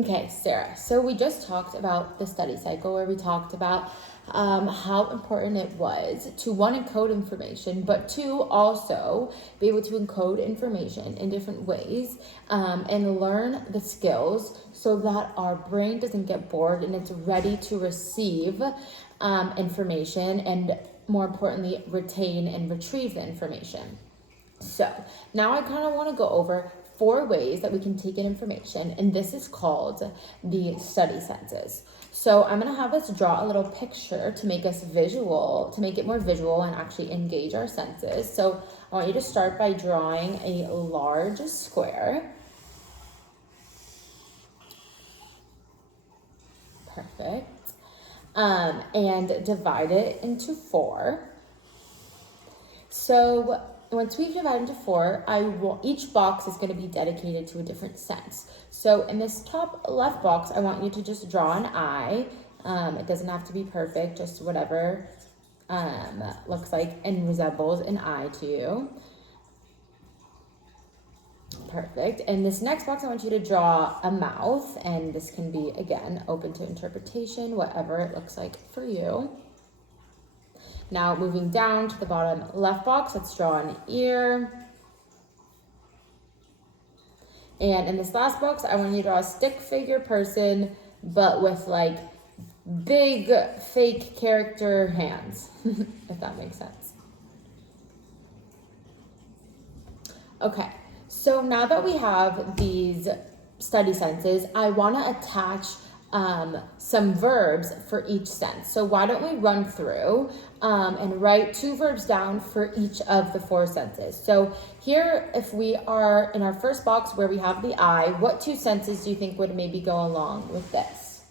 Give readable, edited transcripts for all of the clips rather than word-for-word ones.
Okay, Sarah. So we just talked about the study cycle where we talked about how important it was to one, encode information, but two, also be able to encode information in different ways and learn the skills so that our brain doesn't get bored and it's ready to receive information and, more importantly, retain and retrieve the information. So now I kind of want to go over 4 ways that we can take in information, and this is called the study senses. So I'm going to have us draw a little picture to make us visual, to make it more visual and actually engage our senses. So I want you to start by drawing a large square. Perfect. And divide it into 4. So once we've divided into 4, each box is going to be dedicated to a different sense. So in this top left box, I want you to just draw an eye. It doesn't have to be perfect, just whatever looks like and resembles an eye to you. Perfect. And this next box, I want you to draw a mouth, and this can be, again, open to interpretation, whatever it looks like for you. Now moving down to the bottom left box, let's draw an ear. And in this last box, I want you to draw a stick figure person, but with like big fake character hands, if that makes sense. Okay, so now that we have these study senses, I want to attach some verbs for each sense. So why don't we run through and write 2 verbs down for each of the 4 senses. So here, if we are in our first box where we have the eye, what 2 senses do you think would maybe go along with this?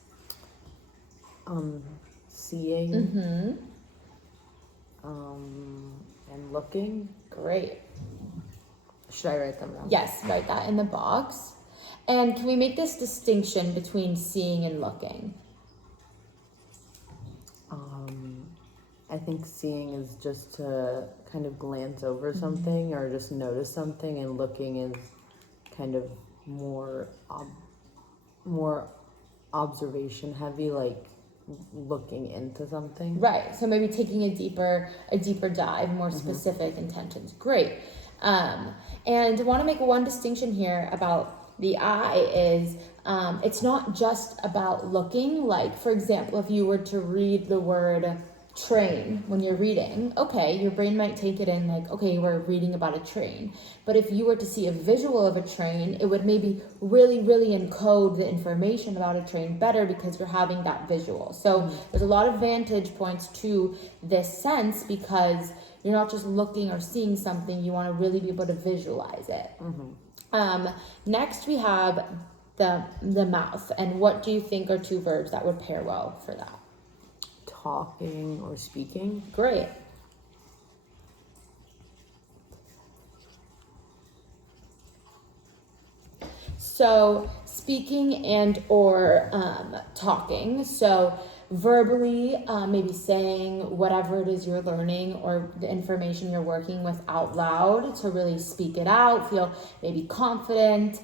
Seeing. And looking. Great. Should I write them down? Yes, write that in the box. And can we make this distinction between seeing and looking? I think seeing is just to kind of glance over something or just notice something, and looking is kind of more observation heavy, like looking into something. Right. So maybe taking a deeper dive, more specific intentions. Great. And I want to make one distinction here about the eye is it's not just about looking. Like, for example, if you were to read the word train when you're reading, okay, your brain might take it in like, okay, we're reading about a train. But if you were to see a visual of a train, it would maybe really encode the information about a train better because you're having that visual. So there's a lot of vantage points to this sense because you're not just looking or seeing something, you want to really be able to visualize it. Next we have the mouth, and what do you think are 2 verbs that would pair well for that? Talking or speaking. Great. So speaking and or talking. So verbally, maybe saying whatever it is you're learning or the information you're working with out loud to really speak it out, feel maybe confident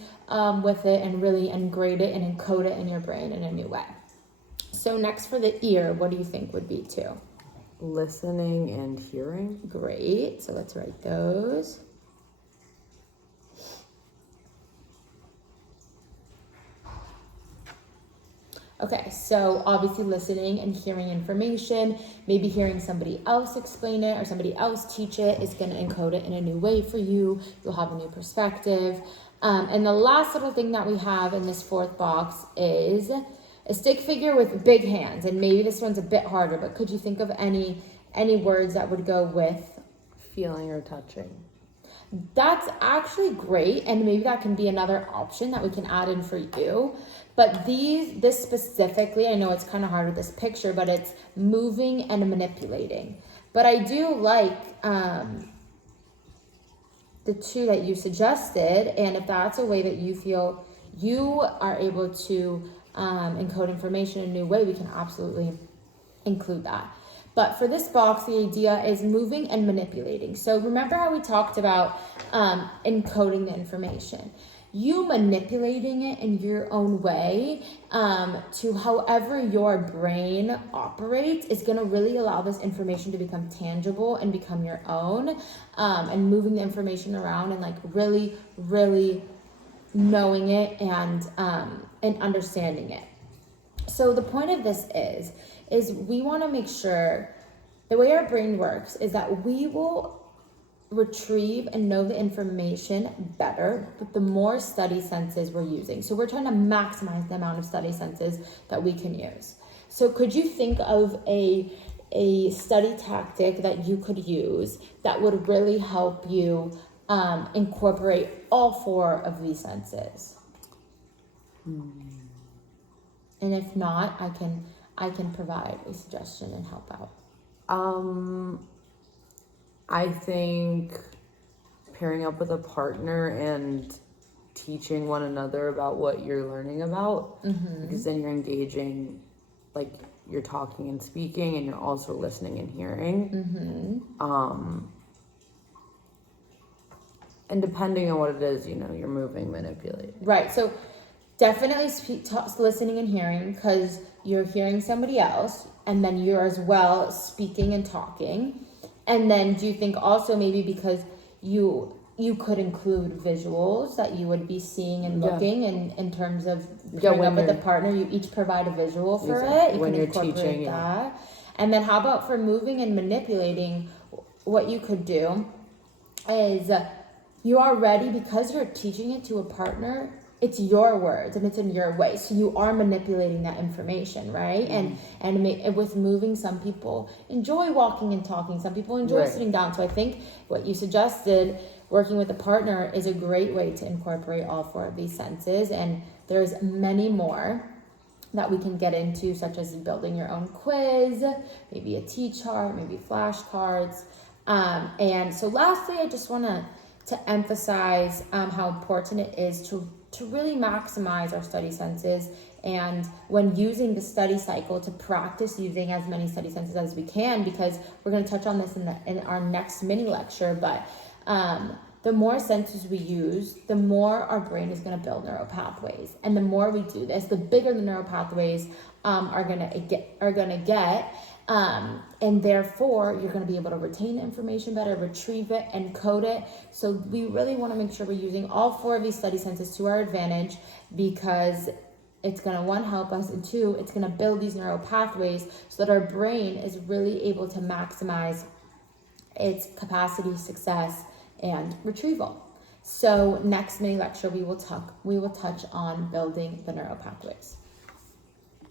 with it, and really engrave it and encode it in your brain in a new way. So next for the ear, what do you think would be 2? Listening and hearing. Great. So let's write those. Okay, so obviously listening and hearing information, maybe hearing somebody else explain it or somebody else teach it is going to encode it in a new way for you. You'll have a new perspective. And the last little thing that we have in this 4th box is a stick figure with big hands. And maybe this one's a bit harder, but could you think of any words that would go with? Feeling or touching. That's actually great, and maybe that can be another option that we can add in for you. But this specifically, I know it's kind of hard with this picture, but it's moving and manipulating. But I do like the 2 that you suggested, and if that's a way that you feel you are able to encode information in a new way, we can absolutely include that. But for this box, the idea is moving and manipulating. So remember how we talked about encoding the information. you manipulating it in your own way to however your brain operates is going to really allow this information to become tangible and become your own, and moving the information around and like really, really knowing it and understanding it. So the point of this is we want to make sure the way our brain works is that we will retrieve and know the information better with the more study senses we're using. So we're trying to maximize the amount of study senses that we can use. So could you think of a study tactic that you could use that would really help you incorporate all 4 of these senses? And if not, I can provide a suggestion and help out. I think pairing up with a partner and teaching one another about what you're learning about, because then you're engaging, like you're talking and speaking, and you're also listening and hearing. And depending on what it is, you're moving, manipulating. Right. So definitely listening and hearing, because you're hearing somebody else, and then you're as well speaking and talking. And then do you think also maybe because you could include visuals that you would be seeing and looking, and in terms of pairing up with a partner, you each provide a visual for it. You when can you're incorporate teaching that. And then how about for moving and manipulating, what you could do is you already, because you're teaching it to a partner, it's your words and it's in your way, so you are manipulating that information, right? And with moving, some people enjoy walking and talking, some people enjoy sitting down. So I think what you suggested, working with a partner, is a great way to incorporate all 4 of these senses. And there's many more that we can get into, such as building your own quiz, maybe a T-chart, maybe flashcards. And so lastly, I just want to emphasize how important it is to really maximize our study senses, and when using the study cycle, to practice using as many study senses as we can, because we're going to touch on this in our next mini lecture. But the more senses we use, the more our brain is going to build neural pathways, and the more we do this, the bigger the neural pathways are going to get. And therefore you're going to be able to retain the information better, retrieve it, and code it. So we really want to make sure we're using all 4 of these study senses to our advantage, because it's going to, 1, help us, and 2, it's going to build these neural pathways so that our brain is really able to maximize its capacity, success, and retrieval. So next mini lecture, we will touch on building the neural pathways.